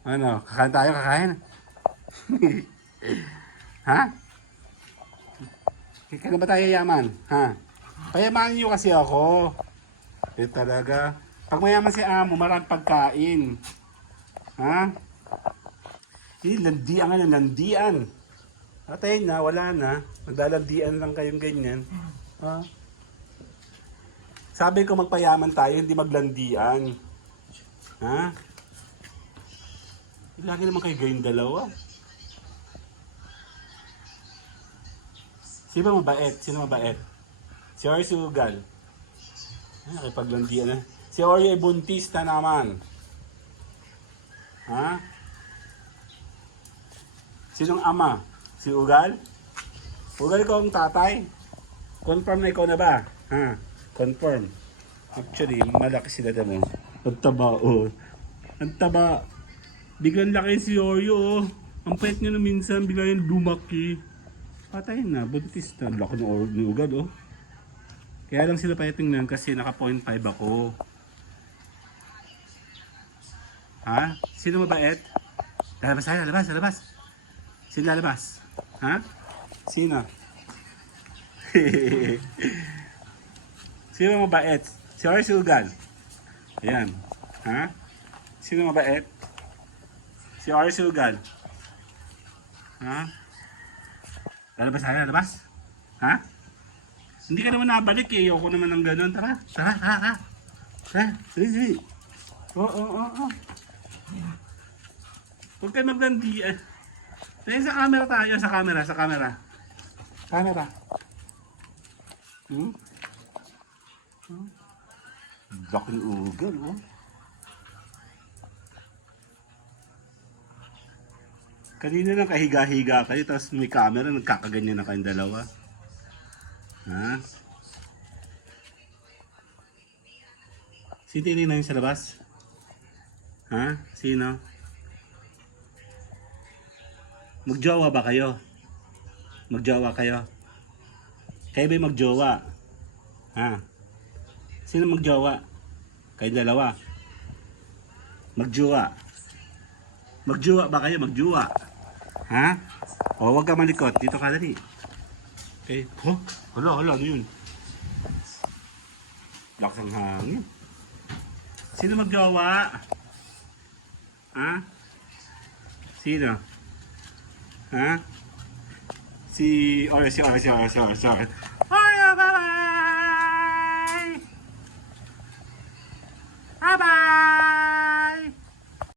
Ano, kakain tayo, kakain. Ha? Kailan ba tayo yaman? Ha? Payamanin niyo kasi ako. Talaga. Pag mayaman si Amo, maraming pagkain. Ha? Landian nga na, landian. Patay na, wala na. Maglalandian lang kayong ganyan. Ha? Sabi ko magpayaman tayo, hindi maglandian. Ha? Lagi naman kayo gayong dalawa. Sino mabait? Sino mabait? Si Ori Sugal. Ay, nakipaglandian na. Si Ori ay buntis na naman. Ha? Sinong ama? Si Ugal? Ugal ko ang tatay? Confirm na ikaw na ba? Ha? Confirm. Actually, malaki sila damo. Ang taba, oh. Ang taba. Biglang laki si Oreo, oh. Ang payat niya na minsan, biglang lumaki. Patay na, buntis na. Laki ng Ugal, oh. Kaya lang sila payat tingnan kasi naka 0.5 ako. Ha? Sino mabait? Lalabas tayo, lalabas, lalabas. Sino lalabas? Ha? Sino? Sino mabait? Si Ori Sugal. Ayan. Ha? Sino mabait? Si Ori Sugal. Ha? Lalabas tayo, lalabas? Ha? Hindi ka naman nabalik eh. Ayoko naman ng ganun. Tara, tara, tara, tara. Tara, dali, dali. Oo. Huwag kayo maglandian. Sa camera tayo, sa camera, sa camera. Camera. Laki ng ugal, oh. Kanina lang kahiga-higa kayo, tapos may camera, nagkakaganyan na kayong dalawa. Ha? Sino tinignan yun sa labas? Ha? Sino? Magjowa ba kayo? Magjowa kayo? Kayo ba'y magjowa? Ha? Sino magjowa? Kayo dalawa? Magjowa? Magjowa ba kayo? Magjowa? Ha? O, huwag ka malikot. Dito ka dali. Okay. Oh, hala, ano yun? Lakas ang hangin. Sino magjowa? Ha? Sino? Ha? Si Ori.